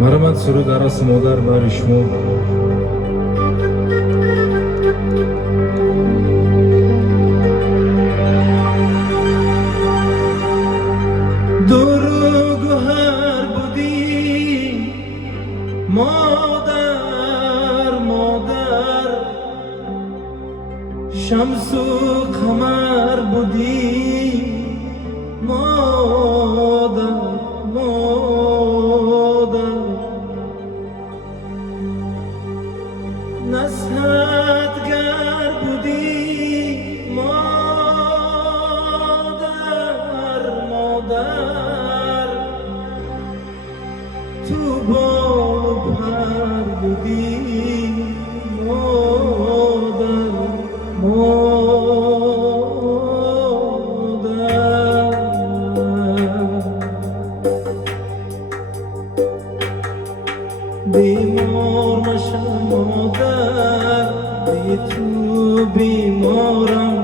مرحمت سرود عرس مادر بر شما. دورو گوهر بودی مادر مادر، شمس و قمر بودی مادر مادر، نصحت گر بودی مادر مادر، تو بال و پر بودی مادر مادر. بیمار مشم مادر، بی تو بیمارم،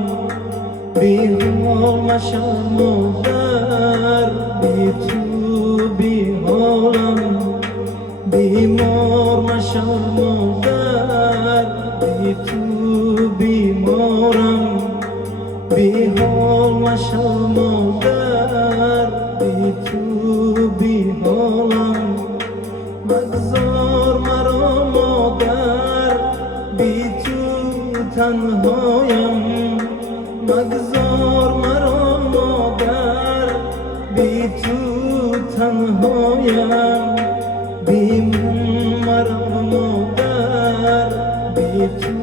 بیمار مشم مادر، بی تو بیحالم، بیمار مشم مادر، بی تو بیمارم، بیحال مشم مادر، بی تو بیحالم. مگذار مرا مادر، بی تو تنهایم، مگذار مرا مادر، بی تو تنهایم، بی من مرا مادر، بی تو